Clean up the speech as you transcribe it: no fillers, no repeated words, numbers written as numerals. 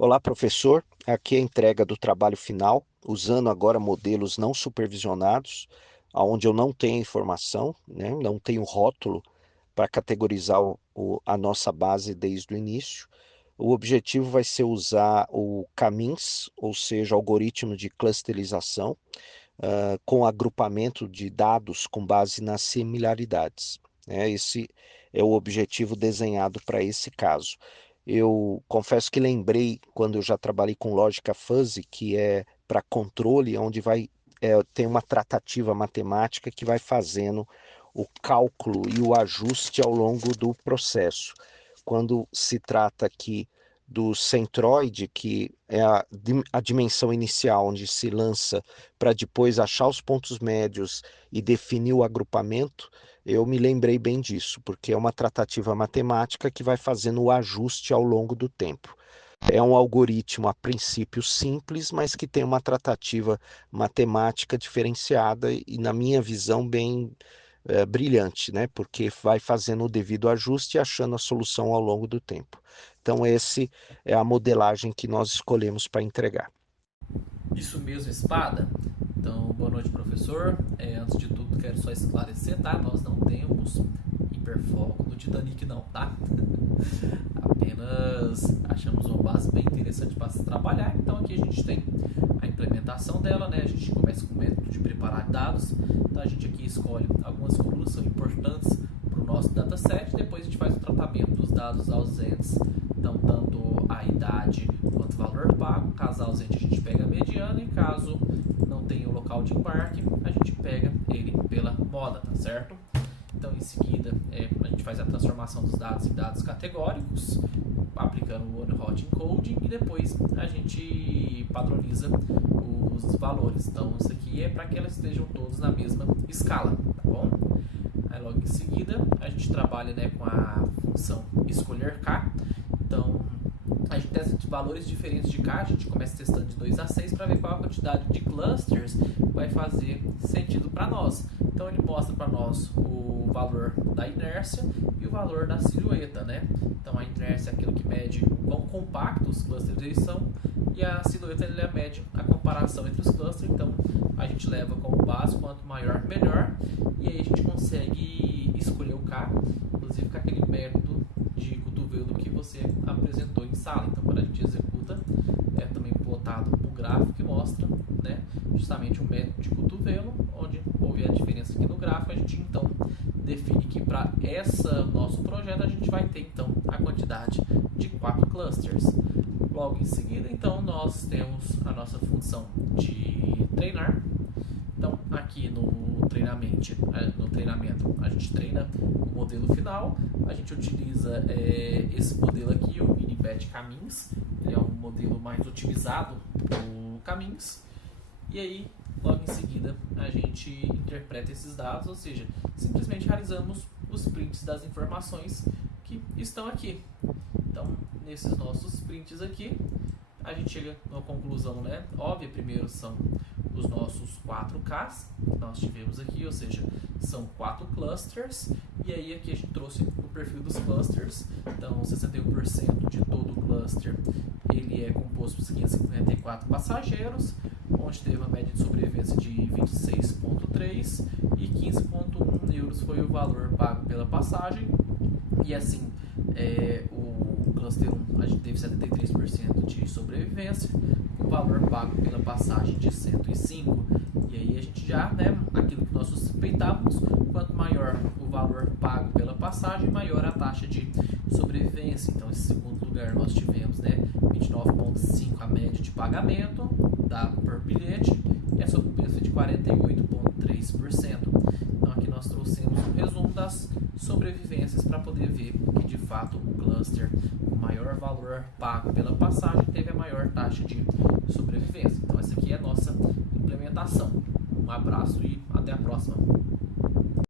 Olá, professor. Aqui é a entrega do trabalho final, usando agora modelos não supervisionados, onde eu não tenho informação, né? Não tenho rótulo para categorizar a nossa base desde o início. O objetivo vai ser usar o CAMINS, ou seja, algoritmo de clusterização, com agrupamento de dados com base nas similaridades, né? Esse é o objetivo desenhado para esse caso. Eu confesso que lembrei, quando eu já trabalhei com lógica fuzzy, que é para controle, onde tem uma tratativa matemática que vai fazendo o cálculo e o ajuste ao longo do processo. Quando se trata aqui do centroide, que é a dimensão inicial, onde se lança para depois achar os pontos médios e definir o agrupamento, eu me lembrei bem disso, porque é uma tratativa matemática que vai fazendo o ajuste ao longo do tempo. É um algoritmo a princípio simples, mas que tem uma tratativa matemática diferenciada e, na minha visão, bem brilhante, né? Porque vai fazendo o devido ajuste e achando a solução ao longo do tempo. Então, esse é a modelagem que nós escolhemos para entregar. Isso mesmo, espada? Então, boa noite, professor. Antes de tudo, quero só esclarecer, tá? Nós não temos hiperfoco no Titanic, não, tá? Apenas achamos uma base bem interessante para se trabalhar. Então, aqui a gente tem a implementação dela, né? A gente começa com o método de preparar dados. Então, a gente aqui escolhe algumas colunas que são importantes para o nosso dataset. Depois, a gente faz o tratamento dos dados ausentes. Então, tanto a idade quanto o valor pago. Caso ausente, a gente pega a mediana. E caso não tenha o local de embarque, a gente pega ele pela moda, tá certo? Então, em seguida, a gente faz a transformação dos dados em dados categóricos, aplicando o One Hot Encoding, e depois a gente padroniza os valores. Então, isso aqui é para que elas estejam todos na mesma escala, tá bom? Aí, logo em seguida, a gente trabalha, né, com a função escolher K. Então, a gente testa valores diferentes de K, a gente começa testando de 2 a 6 para ver qual a quantidade de clusters vai fazer sentido para nós. Então ele mostra para nós o valor da inércia e o valor da silhueta, né? Então a inércia é aquilo que mede quão compactos os clusters eles são, e a silhueta ele mede a comparação entre os clusters. Então a gente leva como base quanto maior melhor, e aí a gente consegue escolher o K, inclusive com aquele método de cotovelo que você apresentou em sala. Então quando a gente executa, é também plotado o gráfico que mostra, né, justamente o método de cotovelo, onde houve a diferença aqui no gráfico. A gente então define que para esse nosso projeto a gente vai ter então a quantidade de 4 clusters. Logo em seguida, então, nós temos a nossa função de treinar. Então, aqui no treinamento, a gente treina o modelo final. A gente utiliza esse modelo aqui, o Minibet Caminhos. Ele é um modelo mais otimizado do Caminhos. E aí, logo em seguida, a gente interpreta esses dados, ou seja, simplesmente realizamos os prints das informações que estão aqui. Então, nesses nossos prints aqui, a gente chega numa conclusão, né? Óbvia, primeiro são os nossos 4Ks que nós tivemos aqui, ou seja, são 4 clusters, e aí aqui a gente trouxe o perfil dos clusters. Então 61% de todo o cluster ele é composto por 554 passageiros, onde teve uma média de sobrevivência de 26,3 e 15,1 euros foi o valor pago pela passagem. E assim, o cluster 1 a gente teve 73% de sobrevivência, com valor pago pela passagem de 105. E aí a gente já, né, aquilo que nós suspeitávamos, quanto maior o valor pago pela passagem, maior a taxa de sobrevivência. Então, em segundo lugar, nós tivemos, né, 29,5 a média de pagamento por bilhete, e a sobrevivência de 48,3%. Então, aqui nós trouxemos um resumo das sobrevivências para poder ver que de fato o cluster com maior valor pago pela passagem teve a maior taxa de sobrevivência. Então essa aqui é a nossa implementação. Um abraço e até a próxima.